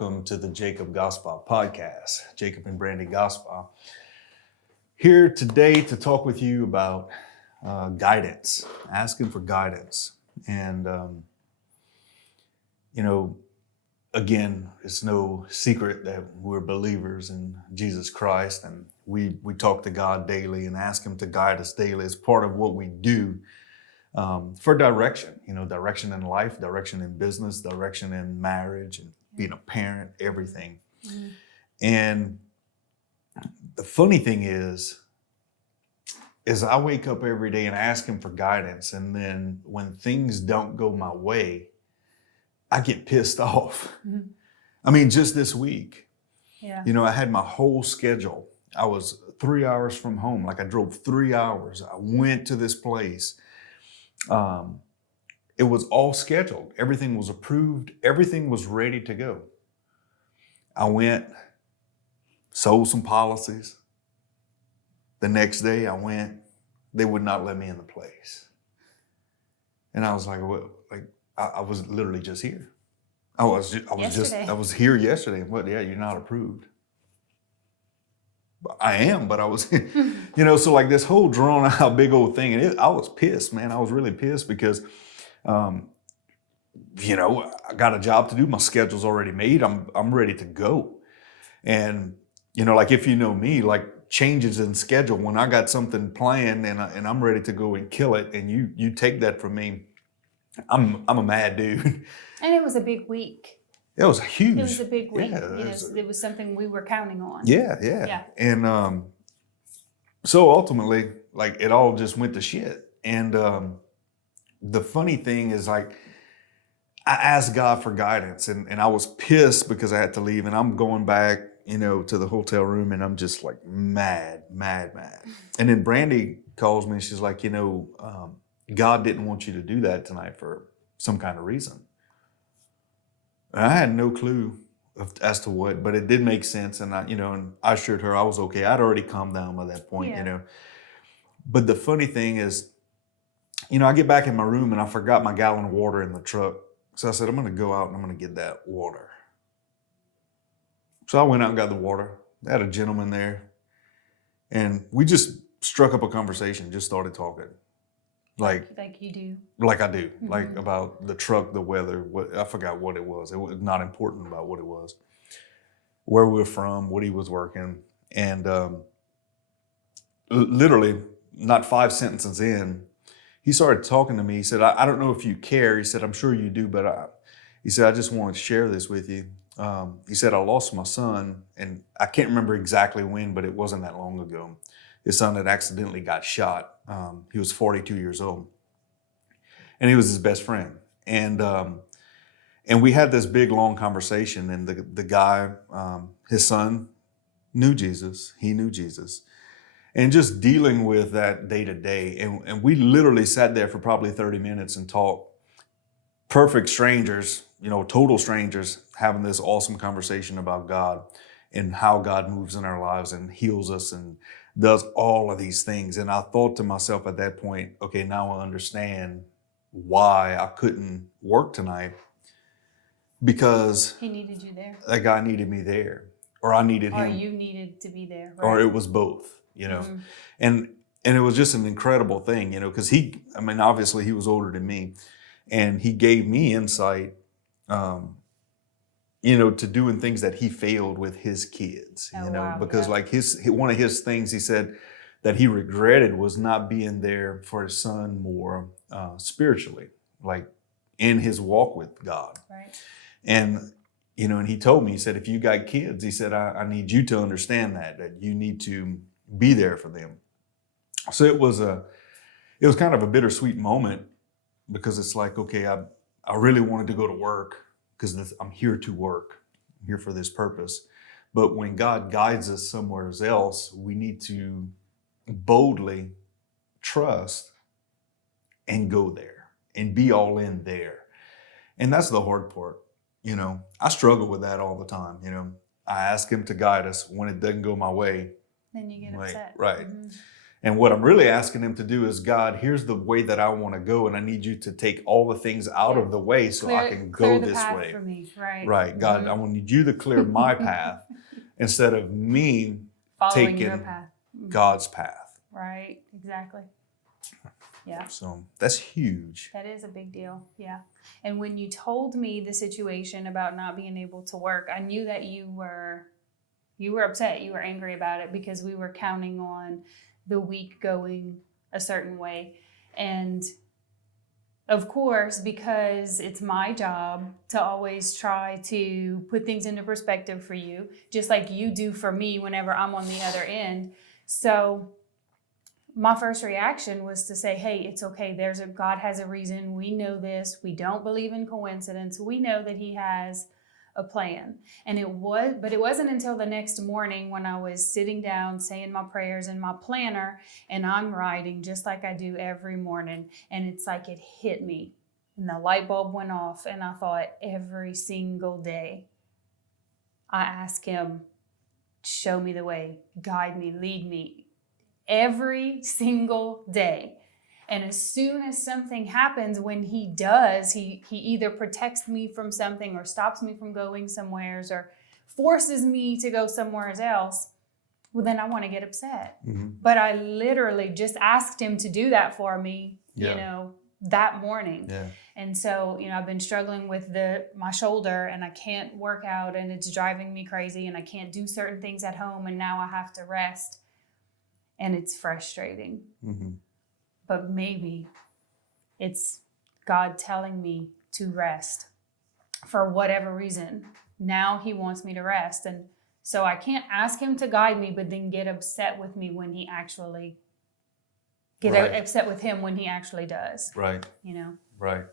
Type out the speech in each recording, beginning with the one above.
welcome to the Jacob Gospel Podcast, Jacob and Brandy Gospel. Here today to talk with you about guidance, asking for guidance. And, again, it's no secret that we're believers in Jesus Christ, and we talk to God daily and ask Him to guide us daily. It's part of what we do. For direction, direction in life, direction in business, direction in marriage, and being a parent, everything. Mm-hmm. And the funny thing is I wake up every day and ask Him for guidance. And then when things don't go my way, I get pissed off. Mm-hmm. I mean, just this week, I had my whole schedule. I was 3 hours from home. Like I drove 3 hours. I went to this place. It was all scheduled. Everything was approved. Everything was ready to go. I went, sold some policies. The next day I went, they would not let me in the place. And I was like, well, I was literally just here. I was here yesterday. What? Yeah, you're not approved. I am, but I was, so like this whole drawn out big old thing. And I was pissed, man. I was really pissed because, I got a job to do. My schedule's already made. I'm ready to go. And, like if you know me, like changes in schedule, when I got something planned and I'm ready to go and kill it, and you take that from me, I'm a mad dude. And it was a big week. It was huge. It was a big week. Yeah, it was something we were counting on. Yeah. And so ultimately, like it all just went to shit. And the funny thing is, like, I asked God for guidance, and I was pissed because I had to leave. And I'm going back, to the hotel room, and I'm just like mad. And then Brandy calls me, and she's like, God didn't want you to do that tonight for some kind of reason. And I had no clue as to what, but it did make sense. And I assured her I was okay. I'd already calmed down by that point, But the funny thing is, I get back in my room and I forgot my gallon of water in the truck. So I said, I'm going to go out and I'm going to get that water. So I went out and got the water. I had a gentleman there, and we just struck up a conversation, just started talking. Like you do. Like I do. Mm-hmm. Like Mm-hmm. about the truck, the weather. I forgot what it was. It was not important about what it was. Where we were from, what he was working. And literally, not 5 sentences in, he started talking to me. He said, I don't know if you care. He said, I'm sure you do, but he said, I just want to share this with you. He said, I lost my son, and I can't remember exactly when, but it wasn't that long ago. His son had accidentally got shot. He was 42 years old, and he was his best friend. And we had this big, long conversation, and the guy, his son, knew Jesus. He knew Jesus. And just dealing with that day to day. And we literally sat there for probably 30 minutes and talked. Perfect strangers, total strangers, having this awesome conversation about God and how God moves in our lives and heals us and does all of these things. And I thought to myself at that point, okay, now I understand why I couldn't work tonight, because he needed you there. That guy needed me there, or I needed him. Or you needed to be there. Right? Or it was both, Mm-hmm. And it was just an incredible thing, because obviously he was older than me, and he gave me insight, to doing things that he failed with his kids, wow, because like one of his things he said that he regretted was not being there for his son more spiritually, like in his walk with God. Right. And, and he told me, he said, if you got kids, he said, I need you to understand that you need to be there for them. So it was kind of a bittersweet moment, because it's like, okay, I really wanted to go to work, because I'm here to work. I'm here for this purpose. But when God guides us somewhere else, we need to boldly trust and go there and be all in there. And that's the hard part. I struggle with that all the time. I ask Him to guide us. When it doesn't go my way, then you get upset. Right. Mm-hmm. And what I'm really asking him to do is, God, here's the way that I want to go, and I need you to take all the things out of the way so I can clear go the this path way. for me, right? Right. God, I need you to clear my path instead of me Following your taking path. God's path. Right, exactly. Yeah. So that's huge. That is a big deal. Yeah. And when you told me the situation about not being able to work, I knew that you were upset. You were angry about it because we were counting on the week going a certain way. And of course, because it's my job to always try to put things into perspective for you, just like you do for me whenever I'm on the other end. So my first reaction was to say, hey, it's okay. God has a reason. We know this. We don't believe in coincidence. We know that he has a plan. But it wasn't until the next morning when I was sitting down saying my prayers in my planner, and I'm writing just like I do every morning. And it's like it hit me and the light bulb went off. And I thought, every single day I ask him, show me the way, guide me, lead me. Every single day. And as soon as something happens, when he does, he either protects me from something or stops me from going somewheres or forces me to go somewhere else, well, then I want to get upset. Mm-hmm. But I literally just asked him to do that for me, Yeah. that morning. Yeah. And so, I've been struggling with my shoulder, and I can't work out, and it's driving me crazy, and I can't do certain things at home, and now I have to rest. And it's frustrating. Mm-hmm. But maybe it's God telling me to rest for whatever reason. Now he wants me to rest. And so I can't ask him to guide me, but then get upset with me when he actually upset with him when he actually does. Right. Right.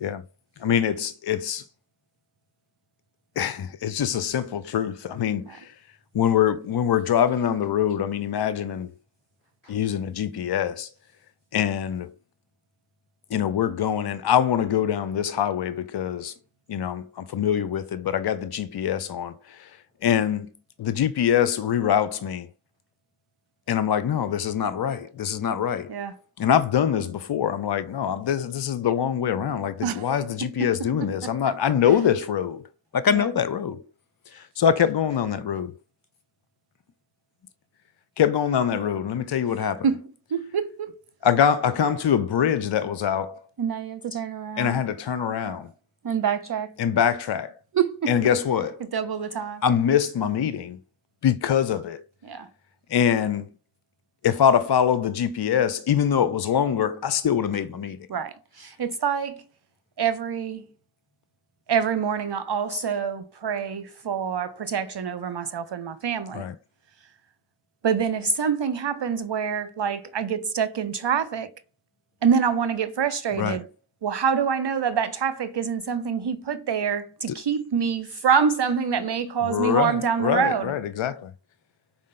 Yeah. I mean, it's it's just a simple truth. I mean, when we're driving down the road, I mean, imagine using a GPS, and we're going, and I want to go down this highway because I'm familiar with it, but I got the GPS on, and the GPS reroutes me, and I'm like, no, this is not right. This is not right. Yeah. And I've done this before. I'm like, no, this is the long way around. Like this, why is the GPS doing this? I know this road. Like I know that road. So I kept going down that road. Let me tell you what happened. I come to a bridge that was out. And now you have to turn around. And I had to turn around. And backtrack. And guess what? It's double the time. I missed my meeting because of it. Yeah. And if I'd have followed the GPS, even though it was longer, I still would have made my meeting. Right. It's like every morning I also pray for protection over myself and my family. Right. But then if something happens where like I get stuck in traffic and then I want to get frustrated, Right. Well, how do I know that traffic isn't something he put there to keep me from something that may cause me harm down the road? Right, exactly.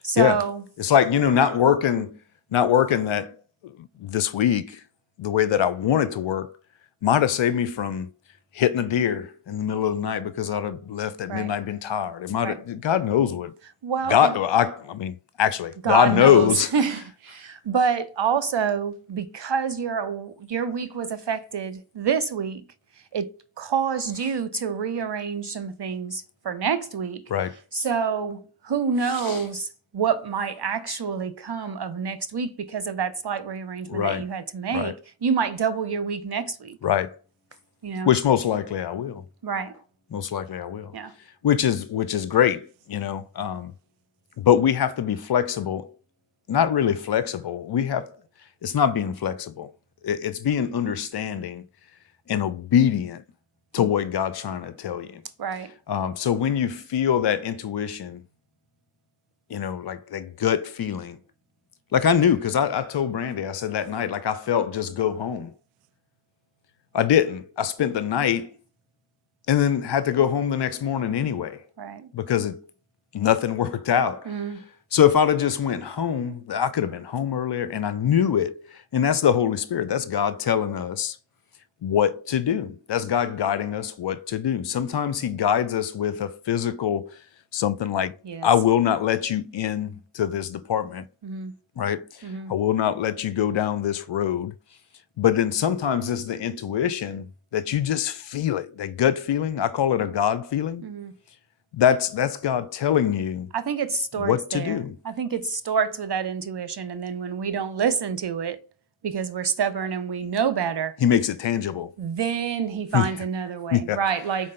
So it's like, not working that this week the way that I wanted to work might have saved me from hitting a deer in the middle of the night because I'd have left at midnight, been tired. It might have, God knows what. Well, God knows. But also because your week was affected this week, it caused you to rearrange some things for next week. Right. So who knows what might actually come of next week because of that slight rearrangement that you had to make. Right. You might double your week next week. Right. Which most likely I will. Right. Most likely I will. Yeah. Which is great, but we have to be flexible. Not really flexible. It's not being flexible. It's being understanding and obedient to what God's trying to tell you. Right. So when you feel that intuition, like that gut feeling, like I knew, because I told Brandy, I said that night, like I felt just go home. I didn't. I spent the night and then had to go home the next morning anyway. Right. Because nothing worked out. Mm. So if I'd have just went home, I could have been home earlier, and I knew it. And that's the Holy Spirit. That's God telling us what to do. That's God guiding us what to do. Sometimes he guides us with a physical something like, Yes. I will not let you into this department, Mm-hmm. right? Mm-hmm. I will not let you go down this road. But then sometimes it's the intuition that you just feel it, that gut feeling. I call it a God feeling. Mm-hmm. That's God telling you I think it starts what to there. do. I think it starts with that intuition, and then when we don't listen to it because we're stubborn and we know better, He makes it tangible. then he finds another way, Yeah. right? Like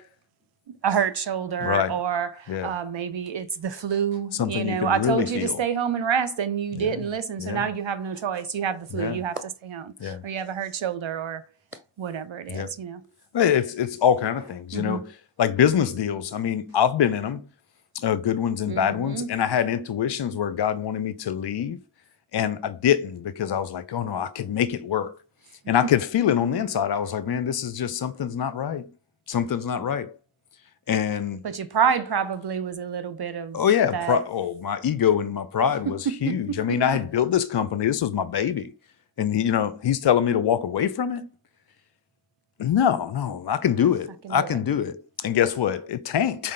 a hurt shoulder, Right. or Yeah. maybe it's the flu. Something you can I told really you to feel. stay home and rest, and you Yeah. didn't listen. So Yeah. now you have no choice. You have the flu. Yeah. You have to stay home, Yeah. or you have a hurt shoulder, or whatever it is. Yeah. You know. It's all kind of things, you know, like business deals. I mean, I've been in them, good ones and bad ones, and I had intuitions where God wanted me to leave, and I didn't because I was like, oh no, I could make it work, and I could feel it on the inside. I was like, man, this is just something's not right. Something's not right. And But your pride probably was a little bit of oh yeah, that. my ego and my pride was huge. I mean, I had built this company. This was my baby, and he's telling me to walk away from it. No, I can do it. I can do it. And guess what? It tanked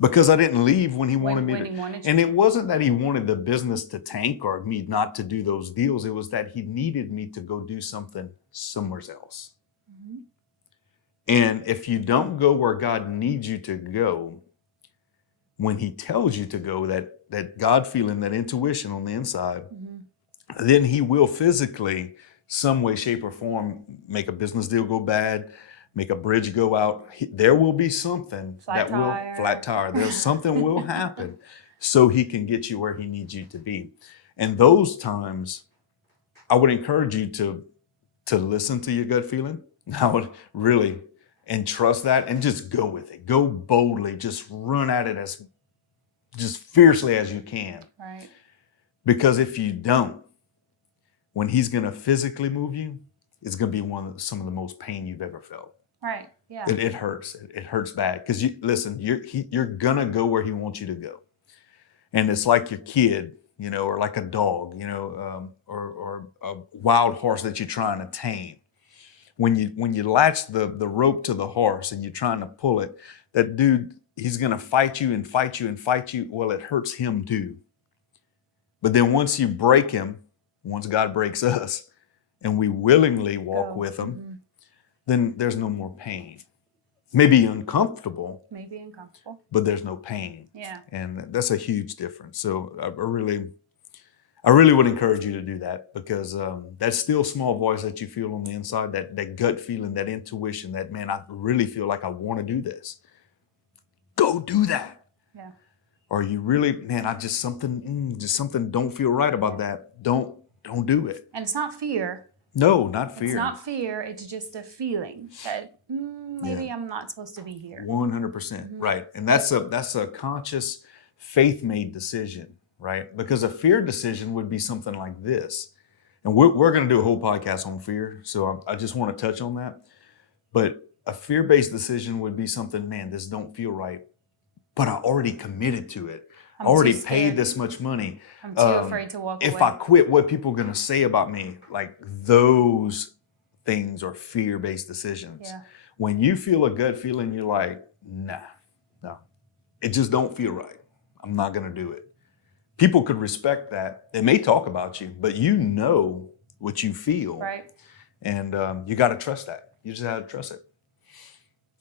because I didn't leave when he wanted me to. He wanted And it wasn't that he wanted the business to tank or me not to do those deals. It was that he needed me to go do something somewhere else. Mm-hmm. And if you don't go where God needs you to go, when he tells you to go, that God feeling, that intuition on the inside, then he will physically, some way, shape, or form, make a business deal go bad, make a bridge go out. There will be something flat tire. There's something will happen so he can get you where he needs you to be. And those times, I would encourage you to listen to your gut feeling. I would really, and trust that, and just go with it. Go boldly. Just run at it as just fiercely as you can. Right. Because if you don't, when he's going to physically move you, it's going to be some of the most pain you've ever felt. Right. Yeah. It hurts. It hurts bad. Because you're going to go where he wants you to go. And it's like your kid, or like a dog, or a wild horse that you're trying to tame. When you latch the rope to the horse and you're trying to pull it, that dude, he's going to fight you and fight you and fight you. Well, it hurts him too. But then once you break him, once God breaks us and we willingly walk with him, then there's no more pain. Maybe uncomfortable, but there's no pain. Yeah. And that's a huge difference. So I really would encourage you to do that, because that still small voice that you feel on the inside, that gut feeling, that intuition, that, man, I really feel like I want to do this. Go do that. Yeah. Or you really, man, something don't feel right about that. Don't do it. And it's not fear. No, not fear. It's not fear. It's just a feeling that maybe I'm not supposed to be here. 100%. Right. And that's a conscious, faith-made decision, right? Because a fear decision would be something like this. And we're going to do a whole podcast on fear. So I just want to touch on that. But a fear-based decision would be something, man, this don't feel right, but I already committed to it. I already paid this much money. I'm too afraid to walk away. If I quit, what people are going to say about me? Like, those things are fear-based decisions. Yeah. When you feel a gut feeling, you're like, no, it just don't feel right. I'm not going to do it. People could respect that. They may talk about you, but you know what you feel. Right. And you got to trust that. You just have to trust it.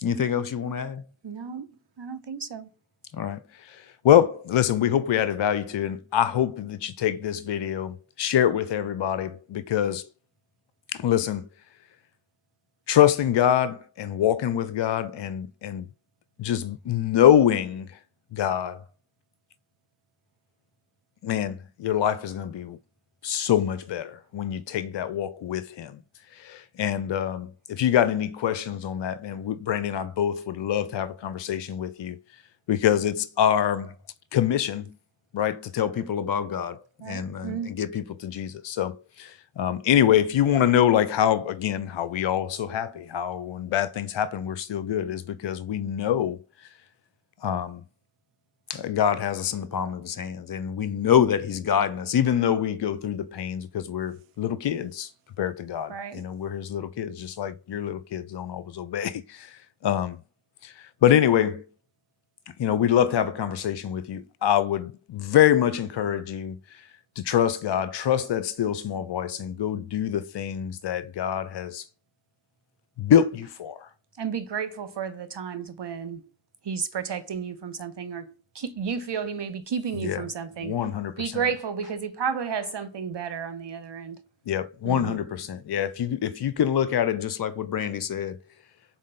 Anything else you want to add? No, I don't think so. All right. Well, listen, we hope we added value to you, and I hope that you take this video, share it with everybody, because, listen, trusting God and walking with God and just knowing God, man, your life is going to be so much better when you take that walk with him. And if you got any questions on that, man, Brandy and I both would love to have a conversation with you, because it's our commission, right, to tell people about God and get people to Jesus. So anyway, if you want to know, like, how we all so happy, how when bad things happen, we're still good, is because we know God has us in the palm of his hands, and we know that he's guiding us, even though we go through the pains, because we're little kids compared to God. Right. We're his little kids, just like your little kids don't always obey. But anyway, we'd love to have a conversation with you. I would very much encourage you to trust God, trust that still small voice, and go do the things that God has built you for. And be grateful for the times when he's protecting you from something, or you feel he may be keeping you from something. 100%. Be grateful, because he probably has something better on the other end. Yep, 100%. Yeah, if you can look at it just like what Brandy said,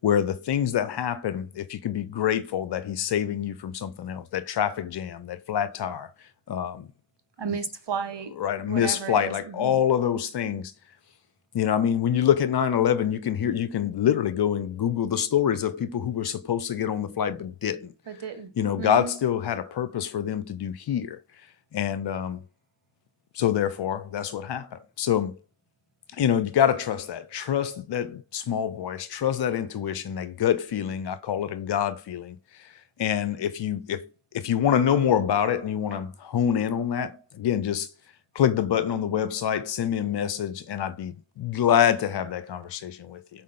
where the things that happen, if you can be grateful that he's saving you from something else, that traffic jam, that flat tire, a missed flight. Right, a missed flight, like all of those things. When you look at 9/11, you can literally go and Google the stories of people who were supposed to get on the flight but didn't. God still had a purpose for them to do here. And so therefore, that's what happened. So, you got to trust that. Trust that small voice, trust that intuition, that gut feeling. I call it a God feeling. And if you want to know more about it and you want to hone in on that, again, just click the button on the website, send me a message, and I'd be glad to have that conversation with you.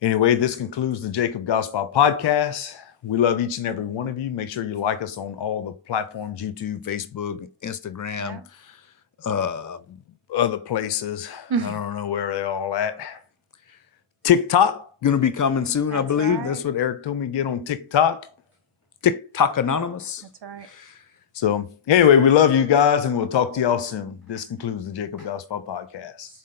Anyway, this concludes the Jacob Gospel Podcast. We love each and every one of you. Make sure you like us on all the platforms, YouTube, Facebook, Instagram, other places. I don't know where they're all at. TikTok, going to be coming soon, I believe. Right. That's what Eric told me, get on TikTok. TikTok Anonymous. That's right. So anyway, we love you guys, and we'll talk to y'all soon. This concludes the Jacob Gospel Podcast.